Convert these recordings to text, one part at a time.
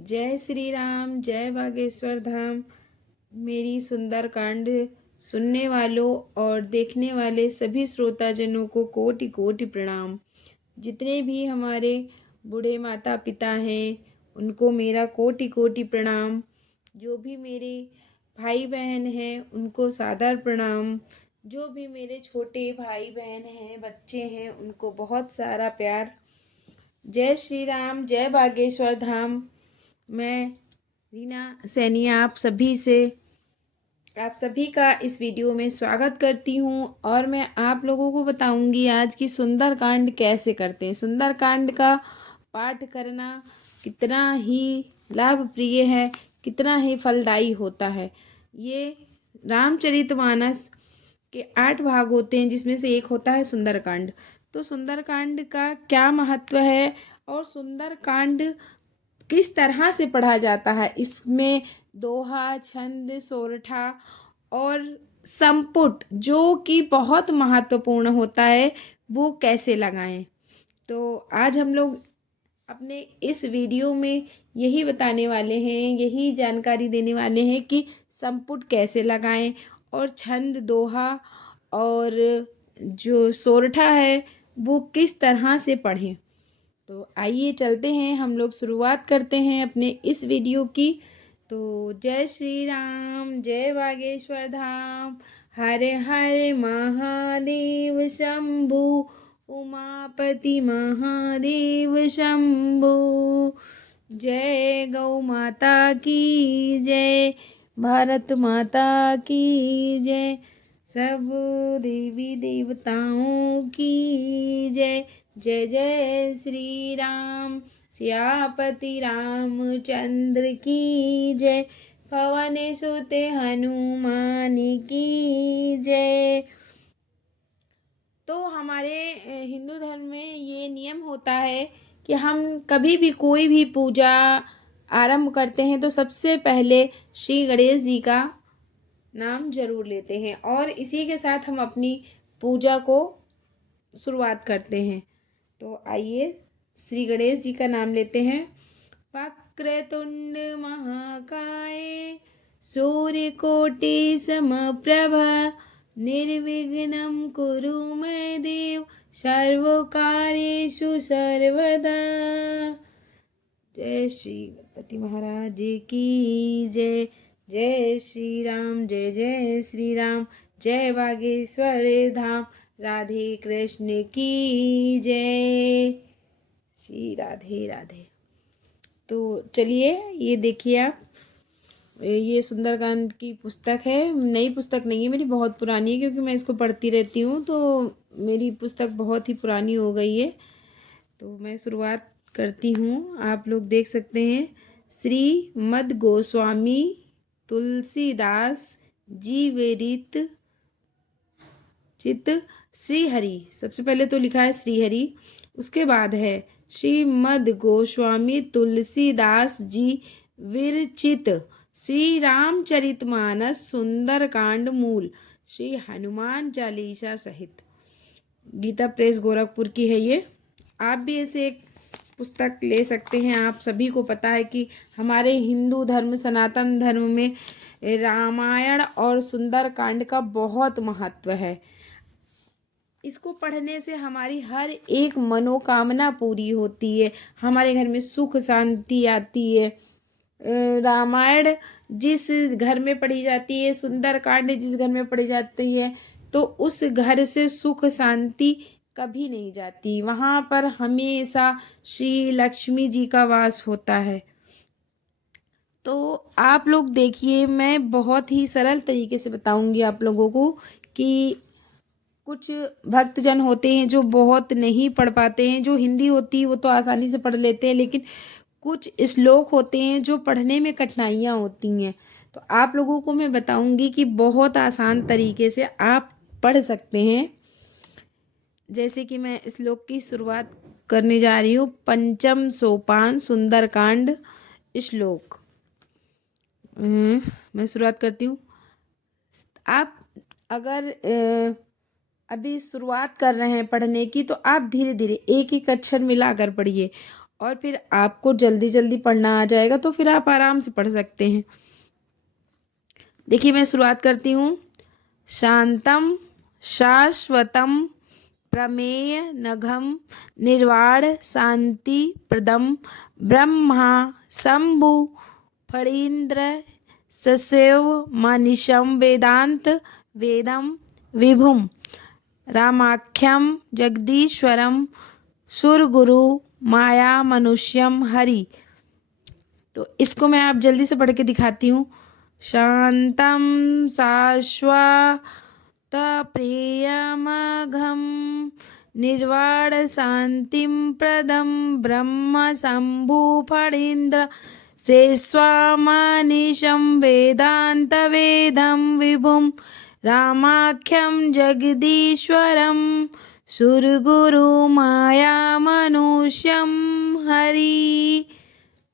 जय श्री राम, जय बागेश्वर धाम। मेरी सुंदरकांड सुनने वालों और देखने वाले सभी श्रोताजनों को कोटि कोटि प्रणाम। जितने भी हमारे बूढ़े माता पिता हैं उनको मेरा कोटि कोटि प्रणाम। जो भी मेरे भाई बहन हैं उनको सादर प्रणाम। जो भी मेरे छोटे भाई बहन हैं, बच्चे हैं, उनको बहुत सारा प्यार। जय श्री राम, जय बागेश्वर धाम। मैं रीना सैनी आप सभी का इस वीडियो में स्वागत करती हूँ और मैं आप लोगों को बताऊंगी आज की सुंदरकांड कैसे करते हैं। सुंदरकांड का पाठ करना कितना ही लाभप्रिय है, कितना ही फलदायी होता है। ये रामचरितमानस के 8 भाग होते हैं जिसमें से एक होता है सुंदरकांड। तो सुंदरकांड का क्या महत्व है और सुंदरकांड किस तरह से पढ़ा जाता है, इसमें दोहा, छंद, सोरठा और संपुट जो कि बहुत महत्वपूर्ण होता है वो कैसे लगाएं। तो आज हम लोग अपने इस वीडियो में यही बताने वाले हैं, यही जानकारी देने वाले हैं कि संपुट कैसे लगाएं और छंद, दोहा और जो सोरठा है वो किस तरह से पढ़ें। तो आइए चलते हैं, हम लोग शुरुआत करते हैं अपने इस वीडियो की। तो जय श्री राम, जय बागेश्वर धाम। हरे हरे महादेव शंभु, उमापति महादेव शंभु। जय गौ माता की जय, भारत माता की जय, सब देवी देवताओं की जय। जय जय श्री राम, सियापति रामचंद्र की जय, पवन सुत हनुमान की जय। तो हमारे हिंदू धर्म में ये नियम होता है कि हम कभी भी कोई भी पूजा आरंभ करते हैं तो सबसे पहले श्री गणेश जी का नाम जरूर लेते हैं और इसी के साथ हम अपनी पूजा को शुरुआत करते हैं। तो आइए श्री गणेश जी का नाम लेते हैं। वक्रतुंड महाकाय, सूर्यकोटि समप्रभ, निर्विघ्नं कुरु मे देव, सर्वकार्येषु सर्वदा। जय श्री गणपति महाराज की जय। जय श्री राम, जय जय श्री राम, जय बागेश्वर धाम, राधे कृष्ण की जय। श्री राधे राधे। तो चलिए ये देखिए आप, ये सुंदरकांड की पुस्तक है। नई पुस्तक नहीं है मेरी, बहुत पुरानी है क्योंकि मैं इसको पढ़ती रहती हूँ तो मेरी पुस्तक बहुत ही पुरानी हो गई है। तो मैं शुरुआत करती हूँ, आप लोग देख सकते हैं। श्रीमद् गोस्वामी तुलसीदास जी विरचित चित श्रीहरि। सबसे पहले तो लिखा है श्रीहरि, उसके बाद है श्रीमद् गोस्वामी तुलसीदास जी विरचित श्री रामचरितमानस सुंदरकांड मूल, श्री हनुमान चालीसा सहित। गीता प्रेस गोरखपुर की है ये। आप भी ऐसे एक पुस्तक ले सकते हैं। आप सभी को पता है कि हमारे हिंदू धर्म, सनातन धर्म में रामायण और सुंदरकांड का बहुत महत्व है। इसको पढ़ने से हमारी हर एक मनोकामना पूरी होती है, हमारे घर में सुख शांति आती है। रामायण जिस घर में पढ़ी जाती है, सुंदरकांड जिस घर में पढ़ी जाती है, तो उस घर से सुख शांति कभी नहीं जाती। वहाँ पर हमेशा श्री लक्ष्मी जी का वास होता है। तो आप लोग देखिए, मैं बहुत ही सरल तरीके से बताऊंगी आप लोगों को कि कुछ भक्तजन होते हैं जो बहुत नहीं पढ़ पाते हैं। जो हिंदी होती है वो तो आसानी से पढ़ लेते हैं, लेकिन कुछ श्लोक होते हैं जो पढ़ने में कठिनाइयाँ होती हैं। तो आप लोगों को मैं बताऊंगी कि बहुत आसान तरीके से आप पढ़ सकते हैं। जैसे कि मैं श्लोक की शुरुआत करने जा रही हूँ। पंचम सोपान सुंदरकांड श्लोक। मैं शुरुआत करती हूँ। आप अगर अभी शुरुआत कर रहे हैं पढ़ने की तो आप धीरे धीरे एक एक अक्षर मिलाकर पढ़िए और फिर आपको जल्दी जल्दी पढ़ना आ जाएगा, तो फिर आप आराम से पढ़ सकते हैं। देखिए मैं शुरुआत करती हूँ। शांतम शाश्वतम प्रमेय नघम निर्वाण शांति प्रदम ब्रह्मा शंभु फणीन्द्र ससेव मनीषम वेदांत वेदम विभुम रामाख्यम जगदीश्वरम सुरगुरु माया मनुष्यम हरि। तो इसको मैं आप जल्दी से पढ़ के दिखाती हूँ। शांतम शाश्वत प्रियमघम निर्वाण शांतिम प्रदम ब्रह्म शंभु फणीन्द्र शेष्वामनीशं वेदांत वेदम विभुम रामाख्यम जगदीश्वरम सुरगुरु माया मनुष्यम हरि।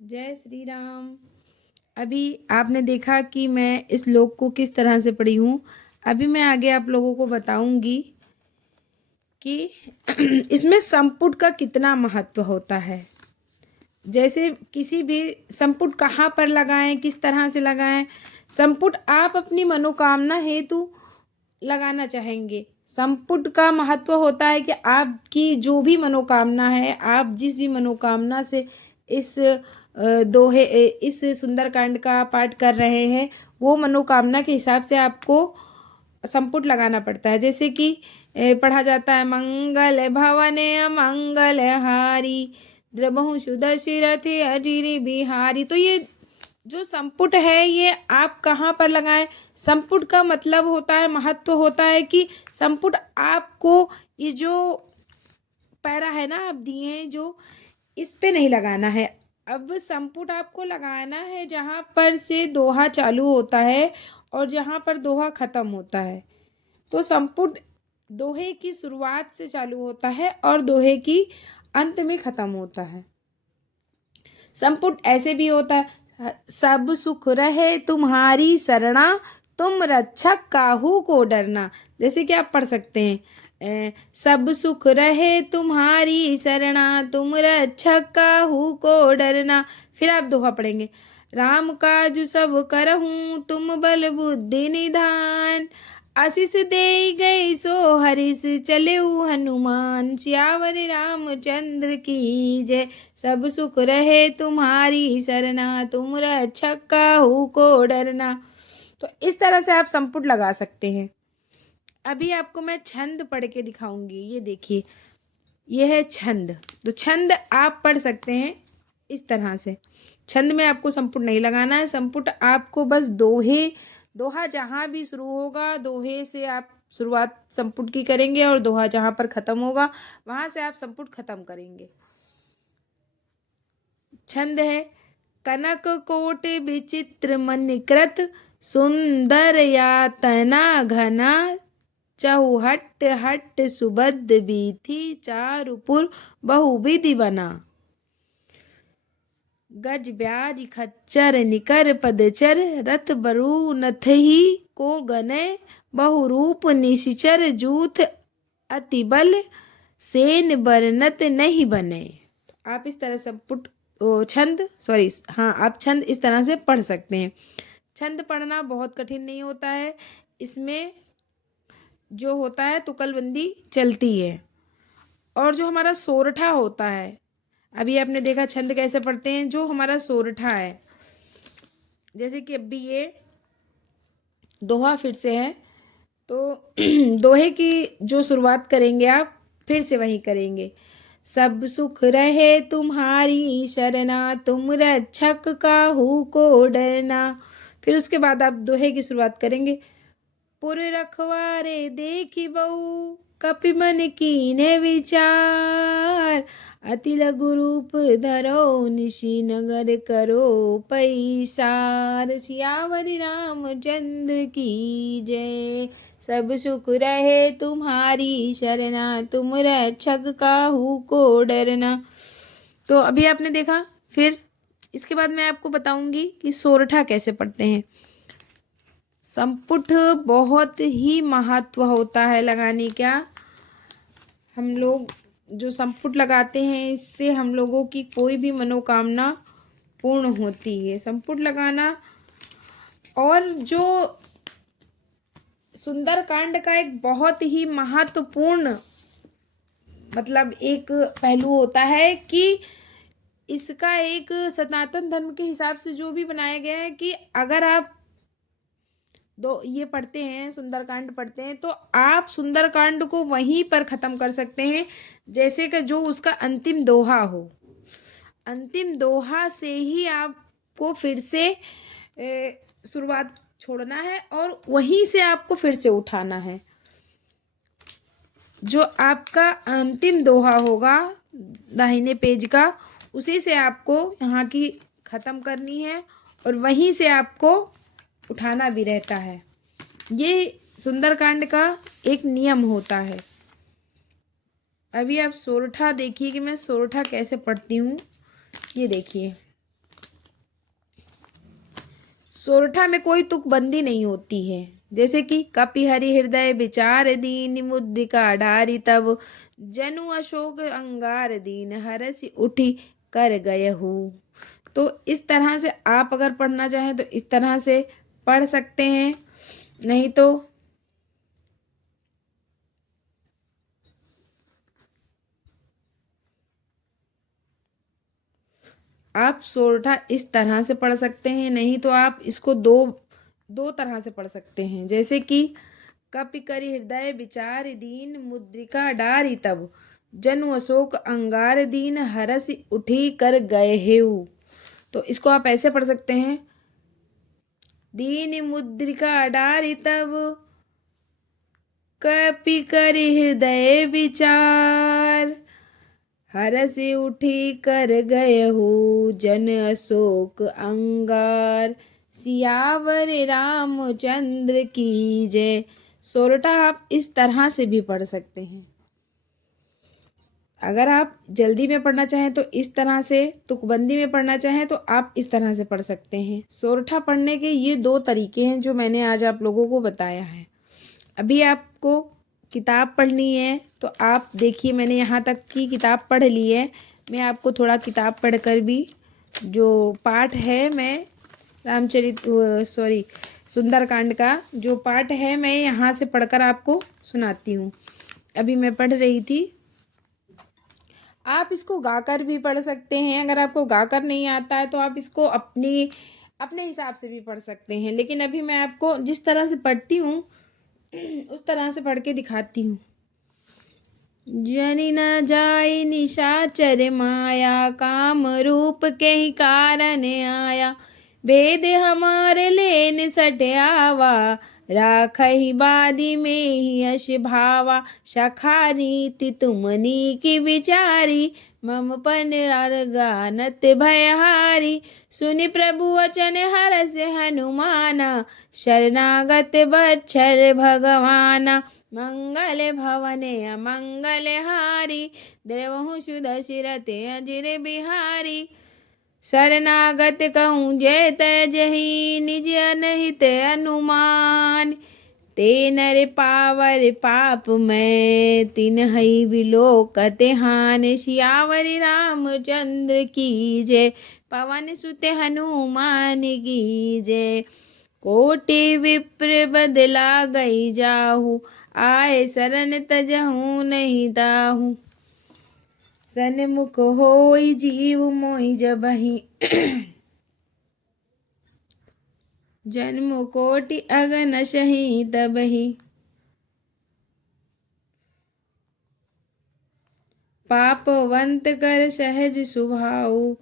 जय श्री राम। अभी आपने देखा कि मैं इस श्लोक को किस तरह से पढ़ी हूँ। अभी मैं आगे आप लोगों को बताऊंगी कि इसमें संपुट का कितना महत्व होता है। जैसे किसी भी संपुट कहाँ पर लगाएं, किस तरह से लगाएं। संपुट आप अपनी मनोकामना हेतु लगाना चाहेंगे। संपुट का महत्व होता है कि आपकी जो भी मनोकामना है, आप जिस भी मनोकामना से इस इस सुंदरकांड का पाठ कर रहे हैं, वो मनोकामना के हिसाब से आपको संपुट लगाना पड़ता है। जैसे कि पढ़ा जाता है मंगल भवने मंगल हारी द्रबहु सुदशिरथि अजिरि बिहारी। तो ये जो संपुट है ये आप कहाँ पर लगाएं। संपुट का मतलब होता है, महत्व होता है कि संपुट आपको ये जो पैरा है ना आप दिए जो, इस पे नहीं लगाना है। अब संपुट आपको लगाना है जहाँ पर से दोहा चालू होता है और जहाँ पर दोहा ख़त्म होता है। तो संपुट दोहे की शुरुआत से चालू होता है और दोहे की अंत में ख़त्म होता है। संपुट ऐसे भी होता है, सब सुख रहे तुम्हारी शरणा तुम रक्षक काहू को डरना। जैसे कि आप पढ़ सकते हैं सब सुख रहे तुम्हारी शरणा तुम रक्षक काहू को डरना। फिर आप दोहा पढ़ेंगे राम काज सब करहूँ तुम बल बुद्धि निधान आशीष दे गई सो हरिष चले हनुमान सियावर रामचंद्र की जय। सब सुख रहे तुम्हारी शरणा तुम रक्षक काहू को डरना। तो इस तरह से आप संपुट लगा सकते हैं। अभी आपको मैं छंद पढ़ के दिखाऊंगी। ये देखिए ये है छंद। तो छंद आप पढ़ सकते हैं इस तरह से। छंद में आपको संपुट नहीं लगाना है। संपुट आपको बस दोहा जहाँ भी शुरू होगा दोहे से आप शुरुआत संपुट की करेंगे और दोहा जहाँ पर ख़त्म होगा वहाँ से आप संपुट ख़त्म करेंगे। छंद है कनक कोट विचित्र मनिकृत सुंदर यातना घना चौहट हट सुबद्ध बीथी चारुपुर बहुविधि बना। गज ब्याज खच्चर निकर पदचर रथ बरु नथही को गने बहुरूप निशिचर जूथ अतिबल सेन बरनत नहीं बने। आप इस तरह संपुट आप छंद इस तरह से पढ़ सकते हैं। छंद पढ़ना बहुत कठिन नहीं होता है। इसमें जो होता है तुकलबंदी चलती है और जो हमारा सोरठा होता है, अभी आपने देखा छंद कैसे पढ़ते हैं। जो हमारा सोरठा है, जैसे कि अभी ये दोहा फिर से है तो दोहे की जो शुरुआत करेंगे आप फिर से वही करेंगे। सब सुख रहे तुम्हारी शरणा तुम रक्षक काहू को डरना। फिर उसके बाद आप दोहे की शुरुआत करेंगे। पुर रखवारे देखी बहु कपि मन कीने विचार अति लघु रूप धरो निशि नगर करो पैसार सियावर रामचंद्र की जय। सब सुख रहे तुम्हारी शरणा तुम रक्षक काहू को डरना। तो अभी आपने देखा। फिर इसके बाद मैं आपको बताऊंगी कि सोरठा कैसे पढ़ते हैं। संपुट बहुत ही महत्व होता है लगाने का। हम लोग जो संपुट लगाते हैं, इससे हम लोगों की कोई भी मनोकामना पूर्ण होती है। संपुट लगाना और जो सुंदरकांड का एक बहुत ही महत्वपूर्ण मतलब एक पहलू होता है कि इसका एक सनातन धर्म के हिसाब से जो भी बनाया गया है कि अगर आप दो ये पढ़ते हैं, सुंदरकांड पढ़ते हैं, तो आप सुंदरकांड को वहीं पर ख़त्म कर सकते हैं, जैसे कि जो उसका अंतिम दोहा हो। अंतिम दोहा से ही आपको फिर से शुरुआत छोड़ना है और वहीं से आपको फिर से उठाना है। जो आपका अंतिम दोहा होगा दाहिने पेज का, उसी से आपको यहाँ की ख़त्म करनी है और वहीं से आपको उठाना भी रहता है। ये सुंदरकांड का एक नियम होता है। अभी आप सोरठा देखिए कि मैं सोरठा कैसे पढ़ती हूँ। ये देखिए, सोरठा में कोई तुकबंदी नहीं होती है। जैसे कि कपि हरि हृदय विचार दीन मुद्रिका ढारी तब जनु अशोक अंगार दीन हरसि उठी कर गयहु। तो इस तरह से आप अगर पढ़ना चाहें तो इस तरह से पढ़ सकते हैं, नहीं तो आप सोरठा इस तरह से पढ़ सकते हैं, नहीं तो आप इसको दो तरह से पढ़ सकते हैं। जैसे कि कपि करि हृदय विचार दीन मुद्रिका डारी तब जनु अशोक अंगार दीन हरसि उठी कर गए हेऊ। तो इसको आप ऐसे पढ़ सकते हैं, दीन मुद्रिका डारी तब कपि करि हृदय विचार हरसि उठी कर गयहु जन अशोक अंगार। सियावर रामचंद्र की जय। सोरठा आप इस तरह से भी पढ़ सकते हैं। अगर आप जल्दी में पढ़ना चाहें तो इस तरह से, तुकबंदी में पढ़ना चाहें तो आप इस तरह से पढ़ सकते हैं। सोरठा पढ़ने के ये दो तरीके हैं जो मैंने आज आप लोगों को बताया है। अभी आपको किताब पढ़नी है तो आप देखिए, मैंने यहाँ तक की किताब पढ़ ली है। मैं आपको थोड़ा किताब पढ़कर भी जो पाठ है, मैं सुंदरकांड का जो पाठ है मैं यहाँ से पढ़कर आपको सुनाती हूँ। अभी मैं पढ़ रही थी। आप इसको गाकर भी पढ़ सकते हैं। अगर आपको गाकर नहीं आता है तो आप इसको अपने हिसाब से भी पढ़ सकते हैं। लेकिन अभी मैं आपको जिस तरह से पढ़ती हूँ उस तरह से पढ़ के दिखाती हूँ। जनि न जाय निशाचर माया काम रूप के ही कारण आया। भेद हमारे लेन सट आवा राखहि बादी में ही यश भावा। सखा नीति तुमनी की विचारी मम पन गानत भयहारी। सुनि प्रभु वचन हरस हनुमाना शरणागत बच्छर भगवाना। मंगल भवने अमंगल हारी द्रवहु सुदशिरते अजिर बिहारी। शरणागत कहूँ जय तय जही निज अनहित अनुमान। ते नर पावर पाप में तिन्हई बिलोकत हान। सियावर रामचंद्र की जय पवन सुत हनुमान की जय। कोटि विप्र बदला गई जाहू आए शरण तजहू नहीं दाहू। सन्मुख होई जीव मोहि जबहि जन्म कोटि अगनशहि तबहि। पापवंत कर सहज सुभाऊ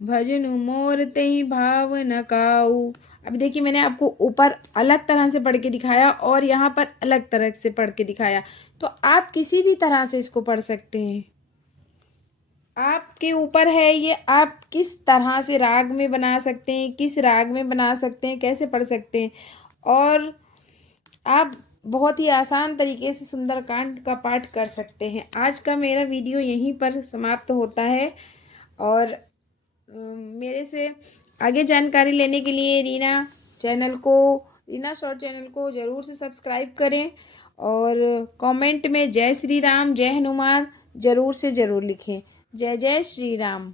भजनु मोर तेहि भाव न काऊ। अब देखिए, मैंने आपको ऊपर अलग तरह से पढ़ के दिखाया और यहाँ पर अलग तरह से पढ़ के दिखाया, तो आप किसी भी तरह से इसको पढ़ सकते हैं। आपके ऊपर है ये, आप किस तरह से राग में बना सकते हैं, किस राग में बना सकते हैं, कैसे पढ़ सकते हैं। और आप बहुत ही आसान तरीके से सुंदरकांड का पाठ कर सकते हैं। आज का मेरा वीडियो यहीं पर समाप्त होता है और मेरे से आगे जानकारी लेने के लिए रीना शॉर्ट चैनल को ज़रूर से सब्सक्राइब करें और कमेंट में जय श्री राम, जय हनुमान ज़रूर से ज़रूर लिखें। जय जय श्री राम।